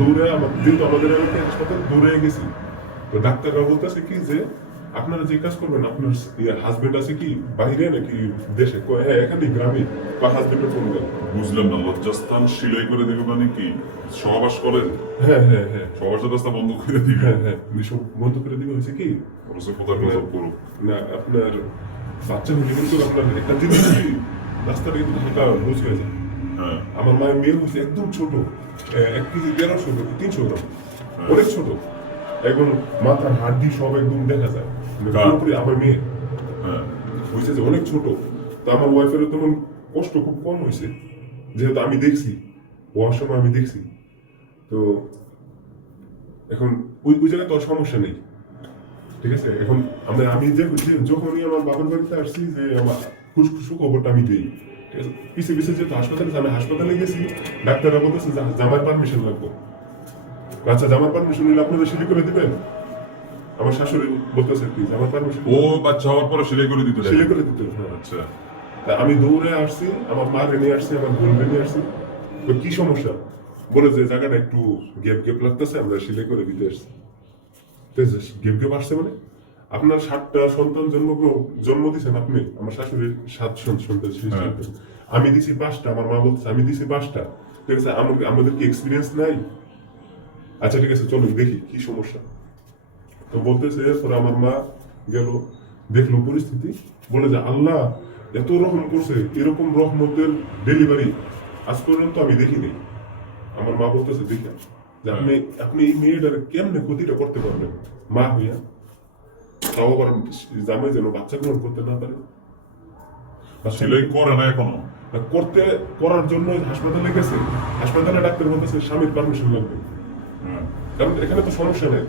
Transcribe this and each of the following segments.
দৌড়ে যেহেতু আমাদের এলাকায় হাসপাতাল দৌড়ে গেছি, তো ডাক্তাররা বলতেছে কি যে আপনারা যে কাজ করবেন, আপনার হাজবেন্ড আছে কি বাইরে নাকি দেশে? হ্যাঁ, এখানে গ্রামে। বা হাজবেন্ডের ফোন দেন। বুঝলাম না, লজ্জাস্থান সিলাই করে দেবে মানে কি? সহবাস করে? হ্যাঁ হ্যাঁ হ্যাঁ সহবাসের রাস্তা বন্ধ করে দিবে? হ্যাঁ হ্যাঁ সব বন্ধ করে দিবে। হয়েছে কি অবশ্য কোথায় কোথাও করুক না, আপনার বাচ্চা হলে কিন্তু আপনার একটা জিনিস কি রাস্তাটা কিন্তু হালকা লুজ হয়ে যায়। হ্যাঁ আমার মায়ের মেয়ে হচ্ছে একদম ছোট, 1 কেজি 1300 300 গ্রাম, হ্যাঁ। অনেক ছোট। এবং মাথার হাড্ডি সব একদম দেখা যায়। কার? পুরোপুরি আমার মেয়ে হ্যাঁ হয়েছে যে অনেক ছোট। তো আমার ওয়াইফেরও তেমন কষ্ট খুব কম হয়েছে, যেহেতু আমি দেখছি, হওয়ার সময় আমি দেখছি। তো এখন ওই ওই জায়গায় তো আর সমস্যা নেই, ঠিক আছে। এখন আমি যখনই আমার বাবার বাড়িতে আসছি যে আমার খুশখুশু খবরটা আমি দিই, ঠিক আছে। পিছে পিছে যেহেতু হাসপাতালে, আমি হাসপাতালে গেছি, ডাক্তাররা বলতেছে জামার পারমিশন লাগবে। আচ্ছা, জামার পারমিশন নিলে আপনাদের সিলি করে দিবেন? আমার শাশুড়ি বলতেছে কি জামার পারমিশন ও বাচ্চা হওয়ার পরে সিলাই করে দিতে সিলি করে দিতে। হ্যাঁ, আচ্ছা। তা আমি দৌড়ে আসছি, আমার মা নিয়ে আসছি, আমার বোন নিয়ে আসছি। তো কি সমস্যা বলে যে জায়গাটা একটু গ্যাপ গ্যাপ লাগতেছে, আমরা সিলাই করে দিতে আসছি। গ্যাপ গ্যাপ আসছে মানে আপনার 7টা সন্তান জন্ম দিচ্ছেন আপনি, আমার শাশুড়ির 7 সন্তান। হ্যাঁ। আমি দিছি 5টা, আমার মা বলছে আমি দিছি 5টা, ঠিক আছে। আমাদের কি এক্সপিরিয়েন্স নাই? আচ্ছা ঠিক আছে, চলুন দেখি কি সমস্যা। তো বলতেছে, এরপরে আমার মা গেল, দেখলো পরিস্থিতি, বলে যে আল্লাহ এত রকম করছে, এরকম রহমতের ডেলিভারি আজ পর্যন্ত আমি দেখিনি। আমার মা বলতেছে দেখে যে আপনি এই মেয়েটার কেমনে ক্ষতিটা করতে পারবেন মা হইয়া, তাও আবার জামাই যেন বাচ্চা গ্রহণ করতে না পারে। সিলাই করে না এখনো? করার জন্য হাসপাতালে গেছে, হাসপাতালে ডাক্তার বলতেছে স্বামীর পারমিশন লাগবে। হ্যাঁ কারণ এখানে তো সমস্যা নেই,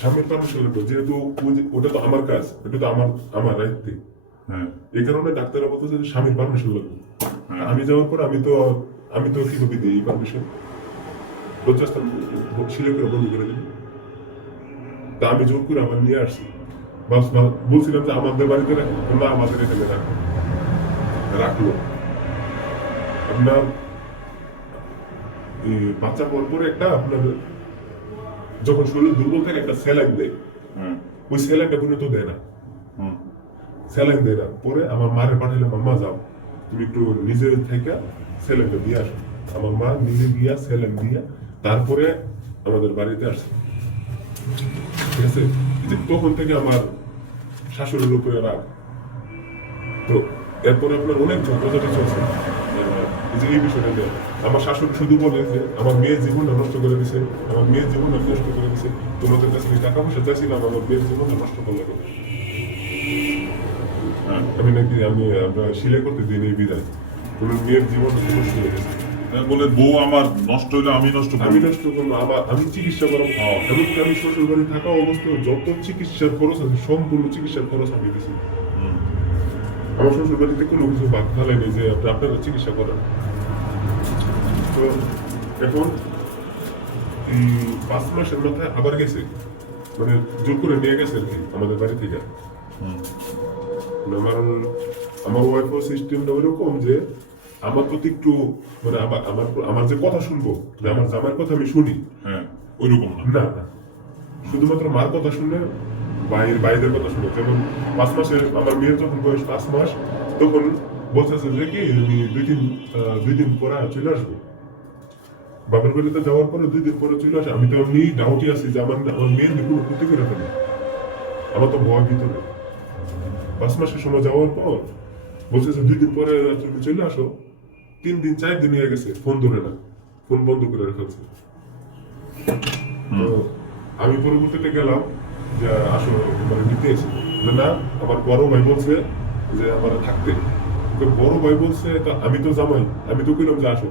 স্বামীর পারমিশন লাগবে, যেহেতু ওটা তো আমার কাজ, এটা তো আমার দায়িত্বে। হ্যাঁ এই কারণে ডাক্তাররা বলতেছে যে স্বামীর পারমিশন লাগবে। হ্যাঁ। আমি যাওয়ার পর আমি তো কিভাবে দিই এই পারমিশন? লজ্জাস্থান সিলে করে বন্ধ করে দিই। তা আমি জোর করে আবার নিয়ে আসছি। বলছিলাম যে আমাদের বাড়িতে রাখো না, আমাদের এখানে রাখলো। আপনার বাচ্চা পর পরে একটা আপনার যখন শরীর দুর্বল থাকে একটা স্যালাইন দেয়, হ্যাঁ ওই স্যালাইনটা পর্যন্ত দেয় না, হুম। স্যালাইন দেয় না। পরে আমার মারে পাঠাইলাম, মা যাও তুমি একটু নিজে থেকে স্যালাইনটা দিয়ে আসো। আমার মা নিজে গিয়া স্যালাইন দিয়া তারপরে আমাদের বাড়িতে আসছে, ঠিক আছে। যে তখন থেকে আমার শাশুড়ির উপরে রাগ। তো এরপরে আপনার অনেক ঝগড়াঝাটি চলছে এই যে এই বিষয়টা নিয়ে। আমার শাশুড়ি শুধু বলে যে আমার মেয়ের জীবনটা নষ্ট করে দিছে, আমার মেয়ের জীবনটা নষ্ট করে দিছে, তোমাদের কাছে টাকা পয়সা চাইছিলাম, আমার মেয়ের জীবনটা নষ্ট করলে। আমরা সিলাই করতে দিই এই বিদায়, তোমার মেয়ের জীবনটা নষ্ট হয়ে গেছে। বলে বউ আমার নষ্ট হইলে আমি নষ্ট আমি করি? নষ্ট করবো, আমি চিকিৎসা করাবো। এমনকি আমি শ্বশুর বাড়ি থাকা অবস্থায় যত চিকিৎসার খরচ আছে সম্পূর্ণ চিকিৎসার খরচ আমি দিয়েছি। আমার শ্বশুর বাড়িতে কোনো কিছু বাদ ফেলেনি যে আপনারা চিকিৎসা করেন। তো এখন এই 5 মাসের মাথায় আবার গেছে, মানে জোর করে নিয়ে গেছে আর কি আমাদের বাড়ি থেকে। আমার ওয়াইফের সিস্টেমটা ওইরকম যে আমার প্রতি একটু মানে আমার যে কথা শুনবো, যে আমার জামার কথা আমি শুনি, হ্যাঁ ওইরকম না। না না, শুধুমাত্র মার কথা শুনে, বাইরের কথা শুনে। যেমন 5 মাসে আমার মেয়ের যখন বয়স 5 মাস, তখন বলতেছে যে কি আমি 2 দিন পরে চলে আসবো। বাবার বাড়িতে যাওয়ার পরে 2 দিন পরে চলে আসে। আমি তো এমনি ডাউটই আছি যে আমার মেয়ের কোনো ক্ষতি করে ফেলে, আমার তো ভয় ভিতরে। 5 মাসের সময় যাওয়ার পর বলছে যে 2 দিন পরে তুমি চলে আসো। 3 দিন 4 দিন হয়ে গেছে, ফোন ধরে না, ফোন বন্ধ করে রেখেছে। তো আমি পরবর্তীতে গেলাম যে আসো মানে নিতে এসে, না আমার বড় ভাই বলছে যে আমার থাকতে। তো বড় ভাই বলছে তো আমি তো জামাই, আমি তো কইলাম যে আসো,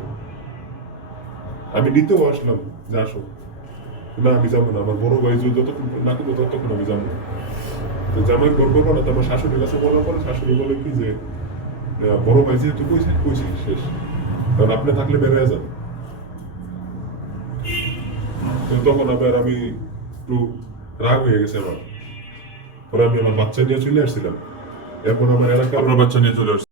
আমি নিতেও আসলাম যে আসো। না আমি যাবো না, আমার বড় ভাই যতক্ষণ না করবো ততক্ষণ আমি যাবো না। তো জামাই গর্ব করে তো আমার শাশুড়ির কাছে বলার পরে শাশুড়ি বলে কি যে বড় ভাই যেহেতু কইছি শেষ, কারণ আপনি থাকলে বের হয়ে যান। তো তখন আবার আমি একটু রাগ হয়ে গেছে আমার। পরে আমি আমার বাচ্চা নিয়ে চলে আসছিলাম। এরপর আমার এলাকা আপনার বাচ্চা নিয়ে চলে আসছে?